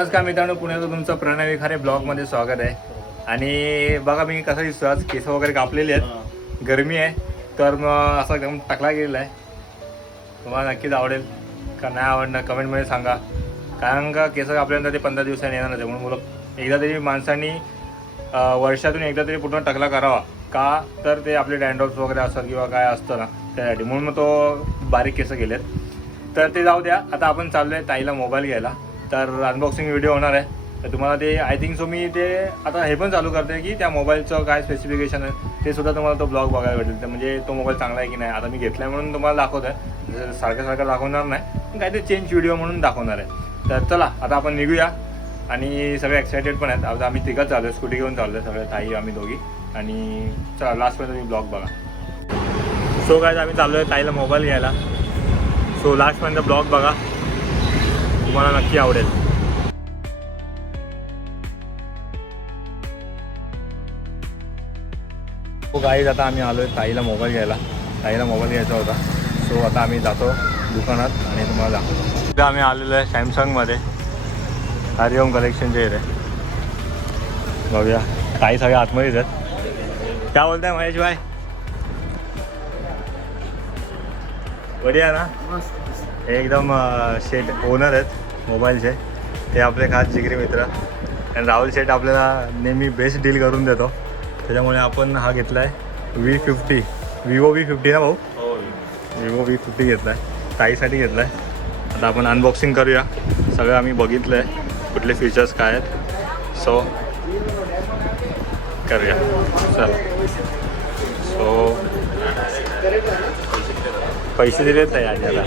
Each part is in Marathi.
नमस्कार मित्रांनो पुण्याचं तुमचं प्रणय विखारे ब्लॉगमध्ये स्वागत आहे. आणि बघा मी कसं दिसतो आज केस वगैरे कापलेले आहेत. गरमी आहे तर मग असा एकदम टाकला गेलेला आहे. तुम्हाला नक्कीच आवडेल. का नाही आवडणार कमेंटमध्ये सांगा. कारण का केस कापल्यानंतर ते पंधरा दिवसांनी येणार नाही म्हणून मुलं एकदा तरी माणसांनी वर्षातून एकदा तरी पूर्ण टकला करावा. का तर ते आपले डॅन्ड्रॉप्स वगैरे असतात किंवा काय असतं ना त्यासाठी. म्हणून मग तो बारीक केस गेलेत तर ते जाऊ द्या आता आपण चाललो आहे ताईला मोबाईल घ्यायला. तर अनबॉक्सिंग व्हिडिओ होणार आहे. तर तुम्हाला ते आय थिंक सो मी ते आता हे पण चालू करते की त्या मोबाईलचं काय स्पेसिफिकेशन आहे ते सुद्धा तुम्हाला तो ब्लॉग बघायला भेटेल. तर म्हणजे तो मोबाईल चांगला आहे की नाही आता मी घेतला आहे म्हणून तुम्हाला दाखवत आहे जसं सारखं सारखं दाखवणार नाही पण काहीतरी चेंज व्हिडिओ म्हणून दाखवणार आहे. तर चला आता आपण निघूया. आणि सगळे एक्सायटेड पण आहेत. आता आम्ही तिघं चालू आहे स्कूटी घेऊन चाललो आहे सगळे ताई आम्ही दोघी. आणि चला लास्टपर्यंत तुम्ही ब्लॉग बघा. सो काय आम्ही चाललो आहे ताईला मोबाईल घ्यायला. सो लास्टपर्यंत ब्लॉग बघा. तुम्हाला नक्की आवडेल. हो, सो गाईज आता आम्ही आलो आहे ताईला मोबाईल घ्यायला. ताईला मोबाईल घ्यायचा होता. सो आता आम्ही जातो दुकानात आणि तुम्हाला दाखवतो. इथं आम्ही आलेलो आहे सॅमसंगमध्ये हरिओम कलेक्शनचे इथे. बघूया. ताई सगळे आतमध्येच आहेत. काय बोलताय महेश भाई? बढिया ना? हे एकदम शेट ओनर आहेत मोबाईलचे ते आपले खास जिगरी मित्र. आणि राहुल शेट आपल्याला नेहमी बेस्ट डील करून देतो. त्याच्यामुळे आपण हा घेतला आहे V fifty Vivo V fifty ना भाऊ? विवो व्ही फिफ्टी घेतला आहे ताईसाठी घेतला आहे आता आपण अनबॉक्सिंग करूया. सगळं आम्ही बघितलं आहे कुठले फीचर्स काय आहेत. सो करूया. चल. सो पैसे दिलेत नाही याला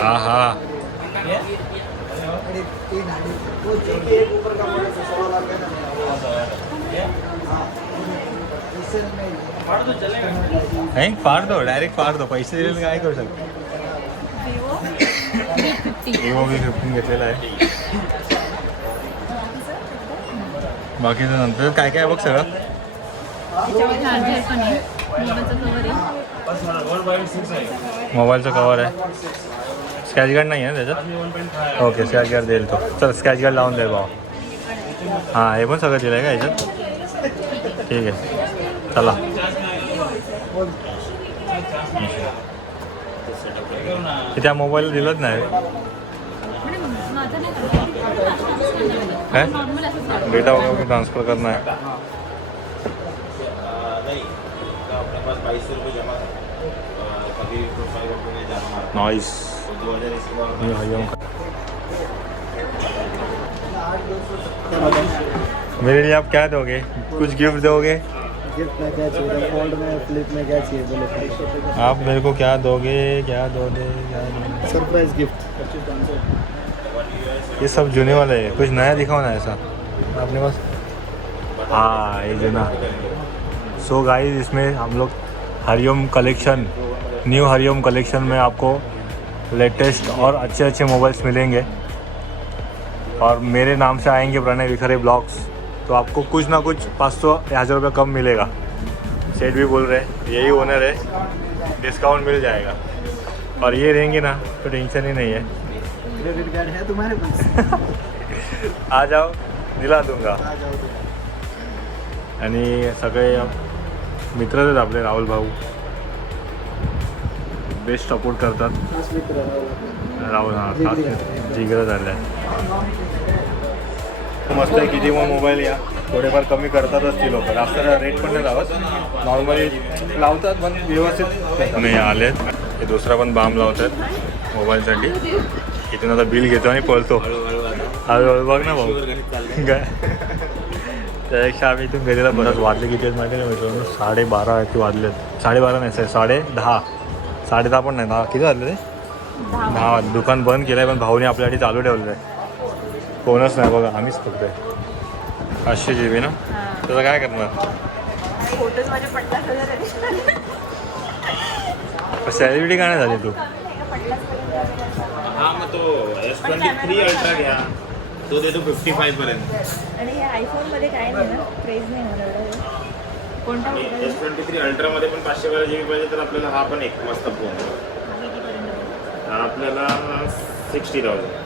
हा हा नाही फाड दो डायरेक्ट फाड दो पैसे दिलेले काय करू शकतो विवो व्ही फिफ्टीन घेतलेला आहे. बाकीचं नंतर काय काय आहे बघ सगळं? त्याच्यावर चार्जर पण आहे. मोबाईलचं कवर आहे. मोबाईलचं कवर आहे. स्क्रॅच गार्ड नाही आहे त्याच्यात? ओके स्क्रॅच गार्ड देईल तो. चल स्क्रॅच गार्ड लावून देईल भाऊ. हां हे पण सगळं दिलं आहे का याच्यात? ठीक आहे. चला. त्या मोबाईल दिलंच नाही. सौ रुपये जमा था कभी प्रोफ़ाइल वगैरह जमा मारा लिए आप क्या दोगे? कुछ गिफ्ट दोगे? गिफ्ट में क्या चाहिए में फ्लिप में क्या चाहिए आप मेरे को क्या दोगे? क्या दोगे? क्या दोगे? सरप्राइज़ गिफ्ट ये सब जूने वाले हैं। कुछ नया दिखाओ ना ऐसा? अपने पास? हाँ ये जुना। सो गाइस इसमें हम लोग Hariom collection new Hariom collection में आपको लेटेस्ट और अच्छे अच्छे मोबाइल्स मिलेंगे। और मेरे नाम से आएँगे प्रणय विखरे ब्लॉग्स। तो आपको कुछ ना कुछ पाँच सौ हज़ार रुपये कम मिलेगा। सेठ भी बोल रहे हैं, यही ओनर है। डिस्काउंट मिल जाएगा। और ये रहेंगे ना तो टेंशन ही नहीं है। क्रेडिट कार्ड है तुम्हारे पास? आ जाओ दिला दूंगा। आ जाओ आणि सगळे मित्रच आहेत आपले राहुल भाऊ. बेस्ट सपोर्ट करतात. मित्र राहुल. हा खास जिगर. झालं. मस्त आहे किती मग मोबाईल या. थोडेफार कमी करतातच ती लोक. जास्त रेट पण नाही लावत. नॉर्मली लावतात पण व्यवस्थित. नाही आलेत. हे दुसरा पण बाम लावतात मोबाईलसाठी इथून आता बिल घेतो आणि पळतो. हळूहळू बघ ना भाऊ. काय त्यापेक्षा आम्ही इथून गेलेला बरंच वाजले किती आहेत माहिती नाही मित्रांनो? साडेबारा की वाजलेत. साडेबारा नाही सर साडे दहा. साडे दहा पण नाही दहा किती वाजले ते दहा. दुकान बंद केलं आहे पण भाऊने आपल्यासाठी चालू ठेवलं आहे कोणच नाही बघा आम्हीच फक्त. पाचशे जी बी ना त्याचं काय करणार? सेलिब्रिटी काय नाही झाली तू. तो एस ट्वेंटी थ्री अल्ट्रा घ्या. तो देतो फिफ्टी फाय पर्यंत. आणि हे आयफोनमध्ये काय नाही ना? क्रेज नाही होणार एवढं. कोणता आणि होता एस ट्वेंटी थ्री अल्ट्रामध्ये पण पाचशे बारा जी बी पाहिजे तर आपल्याला हा पण एक मस्त फोन हा आपल्याला सिक्स्टी थाउजंड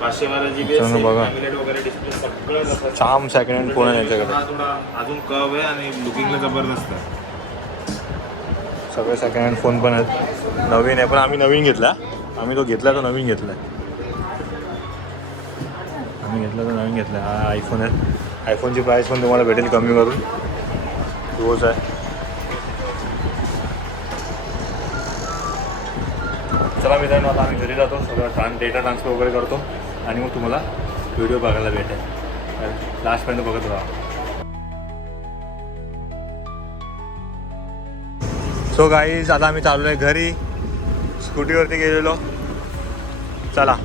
पाचशे बारा जी बी बघा. वगैरे डिस्प्ले सगळं छान सेकंड हँड फोन आहे यांच्याकडे. हा थोडा अजून कव आहे आणि लुकिंगला जबरदस्त आहे. सगळे सेकंड हँड फोन पण आहेत. नवीन आहे पण आम्ही नवीन घेतला. आम्ही तो घेतला तो नवीन घेतला आम्ही घेतला तो नवीन घेतला हा आयफोन आहे. आयफोनची प्राईस पण तुम्हाला भेटेल कमी करून. रोज आहे. चला मित्रांनो आता आम्ही घरी जातो. सगळं ट्रान डेटा ट्रान्सफर वगैरे करतो. आणि मग तुम्हाला व्हिडिओ बघायला भेटेल. लास्टपर्यंत बघत राहा. सो गाईज आता आम्ही चाललो आहे घरी स्कूटीवरती गेलेलो. चला.